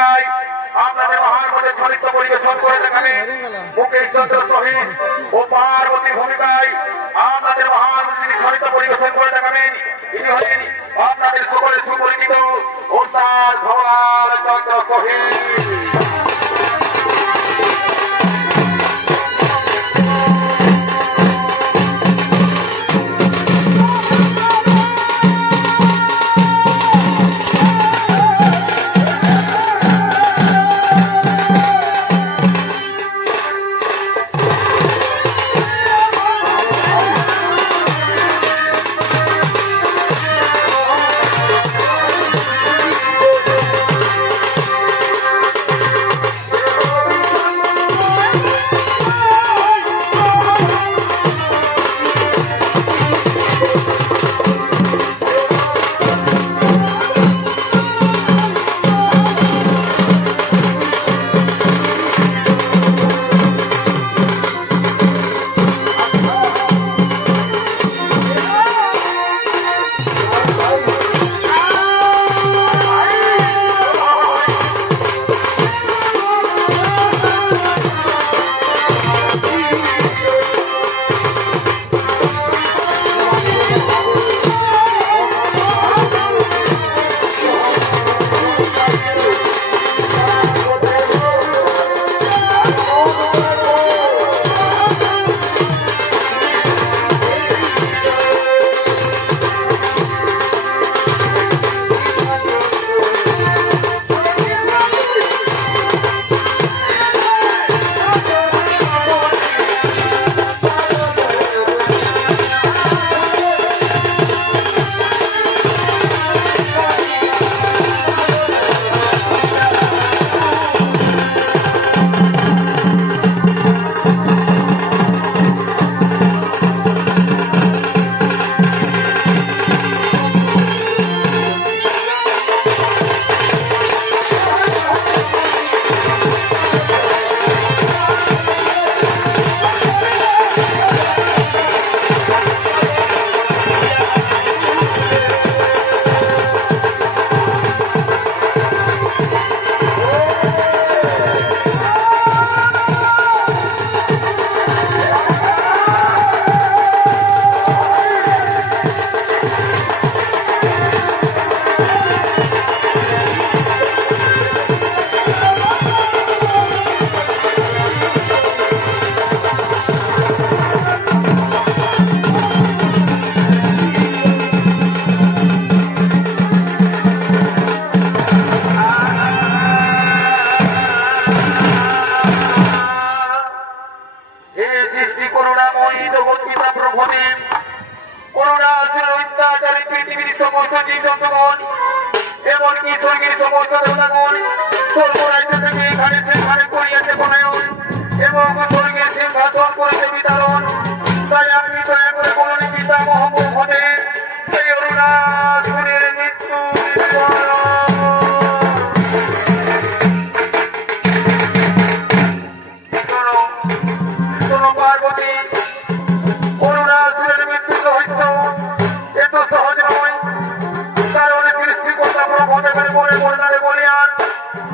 ভূমিকায় আপনাদের মহান মধ্যে চরিত্র পরিবেশন করে দেখাবেন মুকেশ চন্দ্র শহীদ ও পার্বতী ভূমিকায় আপনাদের মহান যিনি চরিত্র পরিবেশন করে দেখাবেন তিনি হলেন আপনাদের সকলে সুপরিচিত ওস্তাদ ভগবান চন্দ্র শহীদ। এমনকি স্বর্গের সমস্ত দেবতাগণ স্বর্গরাজ্য থেকে এখানে সেখানে করিয়াছে বনায়ন এবং স্বর্গের সিংহাসন করেছে বিতরণ। তাই আপনি দয়া করে বলুন পিতা মহামুখে সেই অরুণাচলের মৃত্যু পার্বতী অরুণাচলের মৃত্যুর রহস্য এত সহজ নয়, কারণ সৃষ্টিকর্তা ব্রহ্মদেবের মনে মনে বলিয়ান।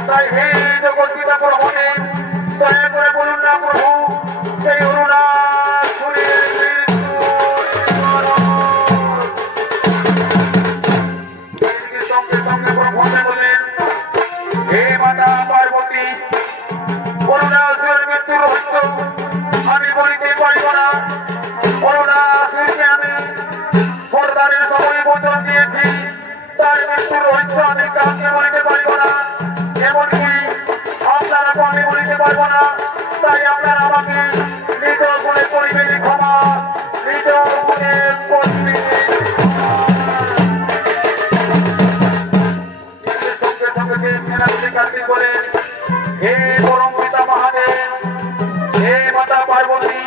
তাই হে জগৎ পিতা ব্রহ্মদেব দয়া করে বলুন না প্রভু সেই অরুণাচলের মৃত্যু। সঙ্গে সঙ্গে ব্রহ্মদেব বলেন, হে মাতা পার্বতী অরুণাচলের মৃত্যুর রহস্য আমি বলিতে পারিব না। অরুণাচলকে আমি সর্দারের সময় বচন দিয়েছি, তার মৃত্যুর রহস্য আমি কাউকে বলিতে পারিব না, এমনকি আপনারা আমি বলিতে পারব না। তাই আপনারা আমাকে নিজ গুণে করিবেন ক্ষমা, নিজ গুণে করবেন। সঙ্গে সঙ্গে সেনাপতি কার্তিক বলেন, হে পরম পিতা মহাদেব, হে মাতা পার্বতী,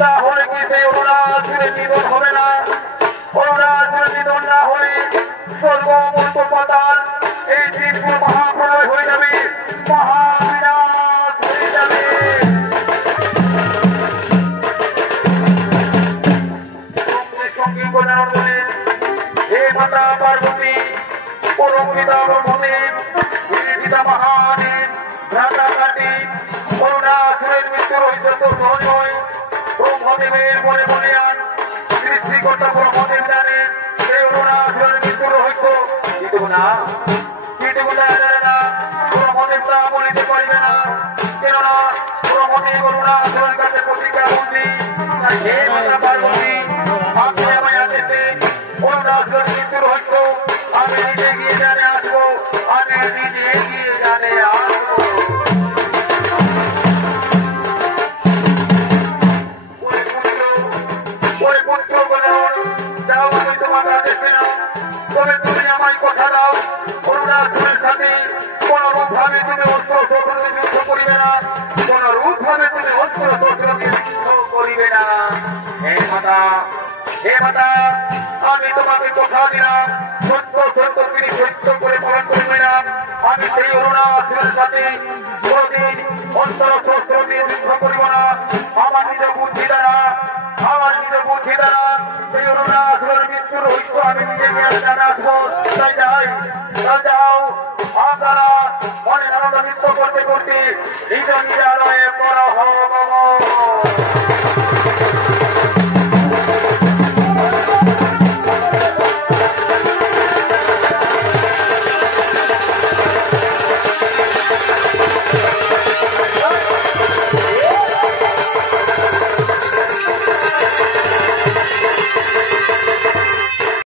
তাহলে কি সেই অরুণাচলের নিধন হবে না? অরুণাচলের নিধন না হলে স্বর্গ মূর্ত পাতাল এই তিনপুর মহাপ্রলয় হয়ে যাবে, মহাবিনাশ হয়ে যাবে। সঙ্গে গণার বলেন, হে মাতা পার্বতী পরম পিতা ব্রহ্মদেব, হে পিতা করুণাসুরের মৃত্যু রহিত তো সহজ নয়। ব্রহ্মদেবের মনে মনে আন সৃষ্টিকর্তা ব্রহ্মদেব জানেন সেই করুণাসুরের মৃত্যু রহিত কিন্তু না জানে না, ব্রহ্মদেব তা বলিতে পারিবে না, কেননা ব্রহ্মদেব করুণাসুরের কাছে প্রতিজ্ঞা বন্দী। তাই হে মাতা পার্বতী, আপনি আমায় আদেশে করুণাসুরের মৃত্যু রহিত আমি নিজে গিয়ে জানে আসবো, আমি নিজে গিয়ে জানে আসবো। যাও, আমি তোমাকে আদেশ দিলাম, তবে তুমি আমায় কথা দাও করুণাসুরের সাথে কোনরূপ ভাবে তুমি অস্ত্র শস্ত্রকে যুদ্ধ করিবে না, কোনরূপ ভাবে তুমি অস্ত্র শস্ত্রকে যুদ্ধ করিবে না। হে মাতা, হে মাতা, আমি তোমাকে কথা দিলাম, সত্য সত্য তিনি সত্য করে পালন করবে না। আমি সেই করুণাসুরের সাথে কোনদিন অস্ত্র শস্ত্র দিয়ে যুদ্ধ করিব না। আমার নিজ বুদ্ধি দ্বারা সেই করুণাসুরের মৃত্যুর রহস্য আমি নিজে জানা আসবো। তাই যাও, আপনারা মনে আনন্দ নৃত্য করতে করতে নিজ নিজ আলয়ে পর